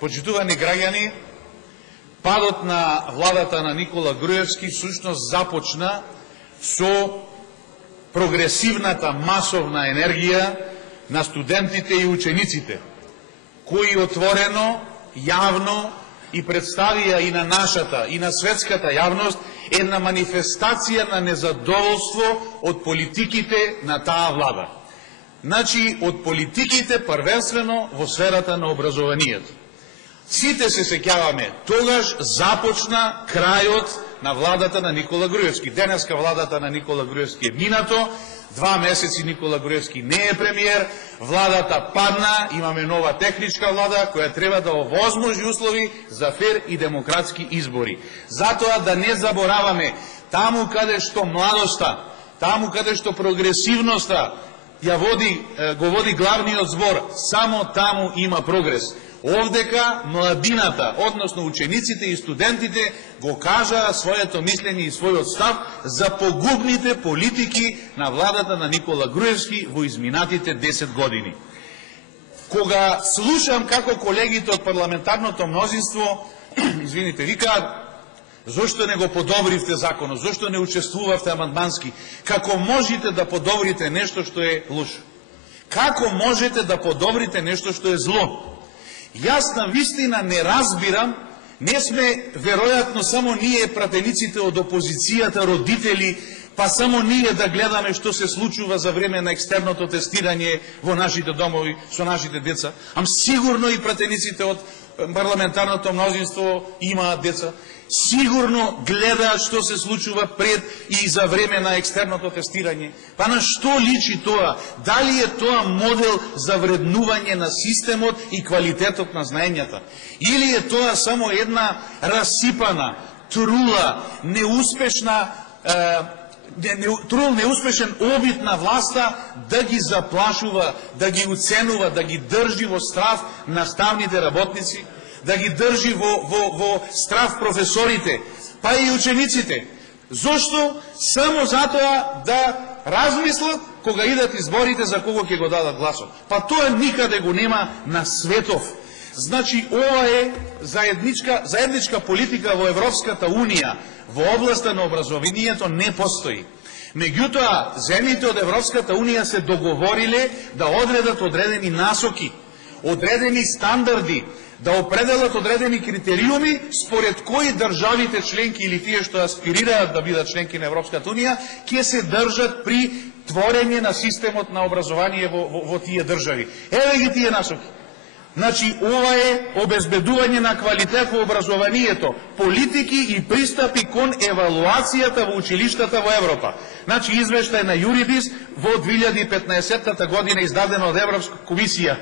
Почитувани граѓани, падот на владата на Никола Груевски всушност започна со прогресивната масовна енергија на студентите и учениците, кои отворено, јавно и представија и на нашата, и на светската јавност една манифестација на незадоволство од политиките на таа влада. Значи, од политиките првенствено во сферата на образованието. Сите се сеќаваме, тогаш започна крајот на владата на Никола Груевски. Денеска владата на Никола Груевски е минато, 2 месеци Никола Груевски не е премиер, владата падна, имаме нова техничка влада, која треба да овозможи услови за фер и демократски избори. Затоа да не забораваме, таму каде што младоста, таму каде што прогресивноста го води главниот збор, само таму има прогрес. Овдека младината, односно учениците и студентите, го кажаа своето мислење и својот став за погубните политики на владата на Никола Груевски во изминатите 10 години. Кога слушам како колегите од парламентарното мнозинство, викаат, зошто не го подобривте законот, зошто не учествувавте амандмански, како можете да подобрите нешто што е лошо? Како можете да подобрите нешто што е зло? Јас на вистина не разбирам, не сме веројатно само ние пратениците од опозицијата, родители, па само ние да гледаме што се случува за време на екстерното тестирање во нашите домови со нашите деца. Ам сигурно и пратениците од парламентарното мнозинство имаат деца. Сигурно гледаат што се случува пред и за време на екстерното тестирање. Па на што личи тоа? Дали е тоа модел за вреднување на системот и квалитетот на знаењата? Или е тоа само една расипана, трула, неуспешен обид на власта да ги заплашува, да ги уценува, да ги држи во страв наставните работници, да ги држи во страв професорите, па и учениците. Зошто? Само затоа да размислат кога идат изборите за кого ќе го дадат гласот. Па тоа никаде го нема на светов. Значи, ова е заедничка политика во Европската Унија, во областа на образованието не постои. Меѓутоа, земјите од Европската Унија се договориле да одредат одредени насоки, одредени стандарди, да определат одредени критериуми според кои државите членки или тие што аспирираат да бидат членки на Европската Унија ќе се држат при творење на системот на образование во тие држави. Еве ги тие насоки. Значи, ова е обезбедување на квалитет во образованието, политики и пристапи кон евалуацијата во училиштата во Европа. Значи, извештај на Юридис во 2015 година издадено од Европска комисија.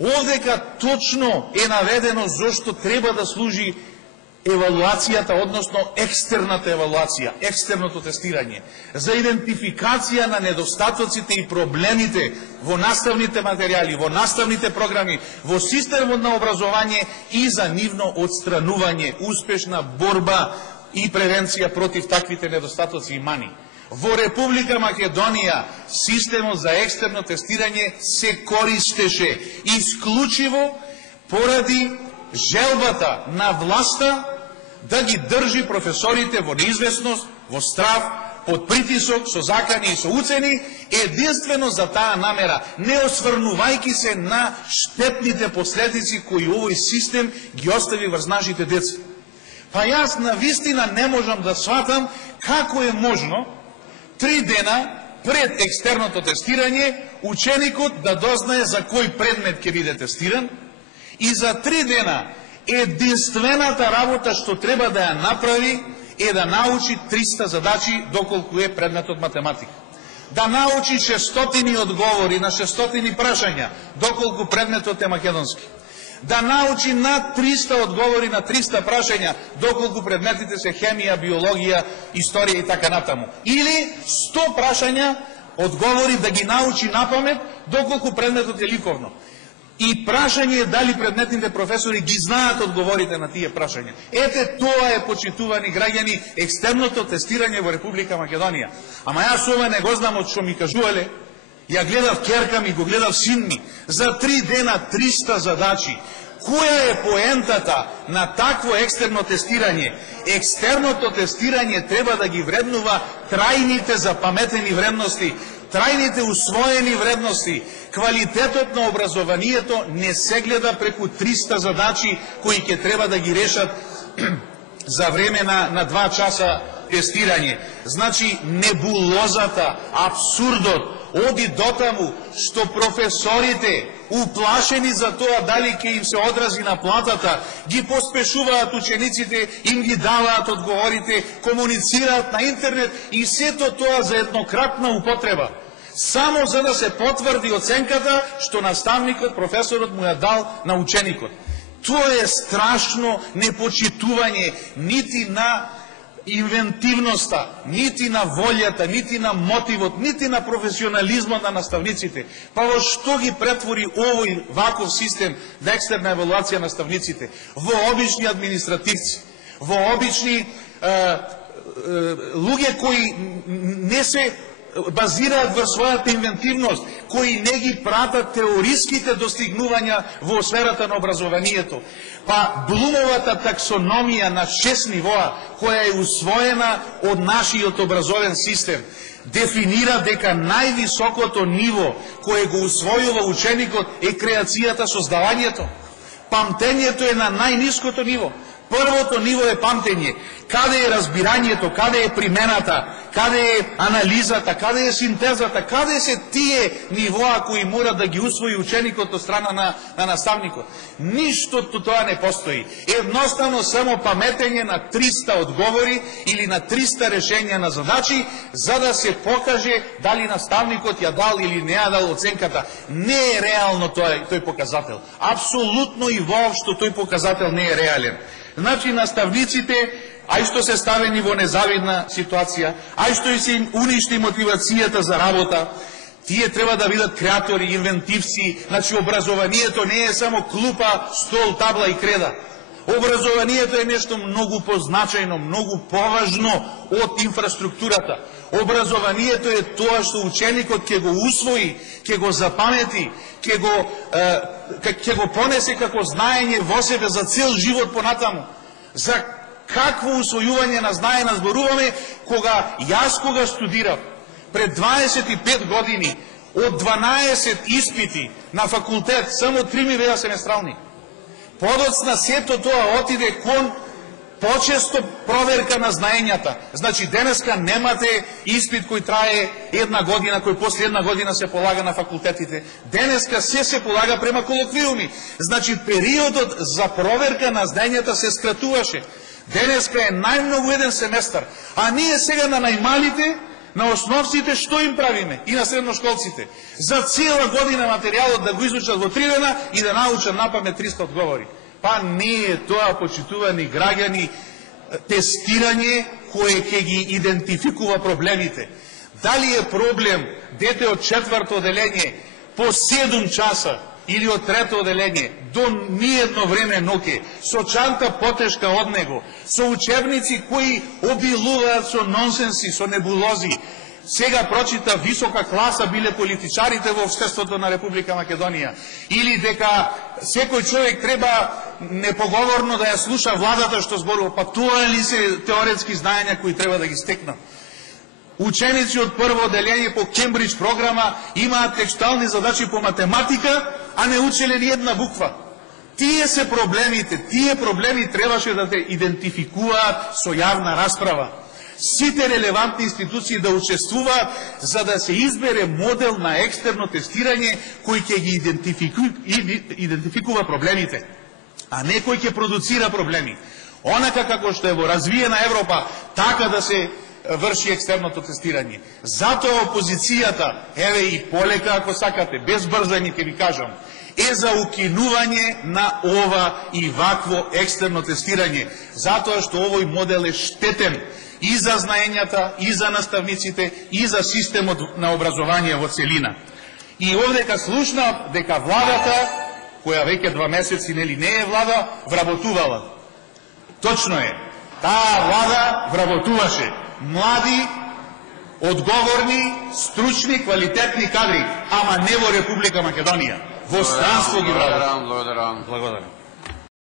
Овдека точно е наведено зошто треба да служи евалуацијата, односно екстерната евалуација, екстерното тестирање, за идентификација на недостатоците и проблемите во наставните материјали, во наставните програми, во системот на образование и за нивно отстранување, успешна борба и превенција против таквите недостатоци и мани. Во Република Македонија системот за екстерно тестирање се користеше исклучиво поради желбата на власта да ги држи професорите во неизвестност, во страв, под притисок, со закани и со уцени, единствено за таа намера, не осврнувајки се на штетните последици кои овој систем ги остави врз нашите деца. Па јас на вистина не можам да сватам како е можно 3 дена пред екстерното тестирање ученикот да дознае за кој предмет ќе биде тестиран и за 3 дена единствената работа што треба да ја направи е да научи 300 задачи доколку е предметот математика. Да научи 600 одговори на 600 прашања доколку предметот е македонски. Да научи над 300 одговори на 300 прашања доколку предметите се хемија, биологија, историја и така натаму. Или 100 прашања одговори да ги научи напамет доколку предметот е ликовно. И прашање е дали предметните професори ги знаат одговорите на тие прашања. Ете, тоа е, почитувани граѓани, екстерното тестирање во Република Македонија. Ама јас ова не го знам од што ми кажувале. Ја гледав керка ми, го гледав син ми. За 3 дена 300 задачи. Која е поентата на такво екстерно тестирање? Екстерното тестирање треба да ги вреднува трајните запаметени вредности, трајните усвоени вредности. Квалитетот на образованието не се гледа преку 300 задачи кои ќе треба да ги решат за време на 2 часа тестирање. Значи, небулозата, абсурдот, оди дотаму што професорите, уплашени за тоа дали ќе им се одрази на платата, ги поспешуваат учениците, им ги даваат одговорите, комуницираат на интернет и сето тоа за еднократна употреба. Само за да се потврди оценката што наставникот, професорот му ја дал на ученикот. Тоа е страшно непочитување нити на инвентивноста, нити на волјата, нити на мотивот, нити на професионализмот на наставниците. Па во што ги претвори овој ваков систем за екстерна евалуација наставниците? Во обични административци, во обични луѓе кои не се базираат во својата инвентивност, кои не ги пратат теориските достигнувања во сферата на образованието. Па Блумовата таксономија на 6 нивоа, која е усвоена од нашиот образовен систем, дефинира дека највисокото ниво кое го усвојува ученикот е креацијата, создавањето. Памтењето е на најниското ниво. Првото ниво е памтење. Каде е разбирањето, каде е примената, каде е анализата, каде е синтезата, каде се тие нивоа кои мора да ги усвои ученикот од страна на наставникот. Ништо тоа не постои. Едноставно само паметење на 300 одговори или на 300 решења на задачи, за да се покаже дали наставникот ја дал или не ја дал оценката. Не е реално тој показател. Апсолутно и воопшто тој показател не е реален. Значи, наставниците, ај што се ставени во незавидна ситуација, ај што и се им уништи мотивацијата за работа, тие треба да бидат креатори, инвентивци. Значи, образованието не е само клупа, стол, табла и креда. Образованието е нешто многу позначајно, многу поважно од инфраструктурата. Образованието е тоа што ученикот ќе го усвои, ќе го запамети, ќе го понесе како знаење во себе за цел живот понатаму. За какво усвојување на знаење зборуваме, кога студирав пред 25 години, од 12 испити на факултет, само 3 ми беа семестрални. Подоцна сето тоа отиде кон почесто проверка на знаењата. Значи, денеска немате испит кој трае 1 година, кој после 1 година се полага на факултетите. Денеска се полага према колоквиуми. Значи, периодот за проверка на знаењата се скратуваше. Денеска е најмногу 1 семестар. А ние сега на најмалите, на основците, што им правиме? И на средношколците. За цела година материјалот да го изучат во 3 дена и да научат напамет 300 одговори. Па не е тоа, почитувани граѓани, тестирање кое ќе ги идентификува проблемите. Дали е проблем дете од 4-то оделење по 7 часа или од 3-то оделење до ниедно време ноќе, со чанта потешка од него, со учебници кои обилуваат со нонсенси, со небулози. Сега прочита висока класа биле политичарите во општеството на Република Македонија. Или дека секој човек треба непоговорно да ја слуша владата што зборува. Па тоа ли се теоретски знаења кои треба да ги стекнат? Ученици од прво оделење по Кембридж програма имаат текстуални задачи по математика, а не учеле ни една буква. Тие се проблемите. Тие проблеми требаше да се идентификуваат со јавна расправа. Сите релевантни институции да учествуваат за да се избере модел на екстерно тестирање кој ќе ги идентификува проблемите, а не кој ќе продуцира проблеми. Онака како што е во развиена Европа, така да се врши екстерното тестирање. Затоа опозицијата, еве и полека ако сакате, без брзање ќе ви кажам, е за укинување на ова и вакво екстерно тестирање, затоа што овој модел е штетен и за знаењата, и за наставниците, и за системот на образование во целина. И овдека слушнав дека владата, која веќе 2 месеци нели не е влада, вработувала. Точно е. Таа влада вработуваше млади, одговорни, стручни, квалитетни кадри, ама не во Република Македонија. Во странство ги вработува. Благодарам.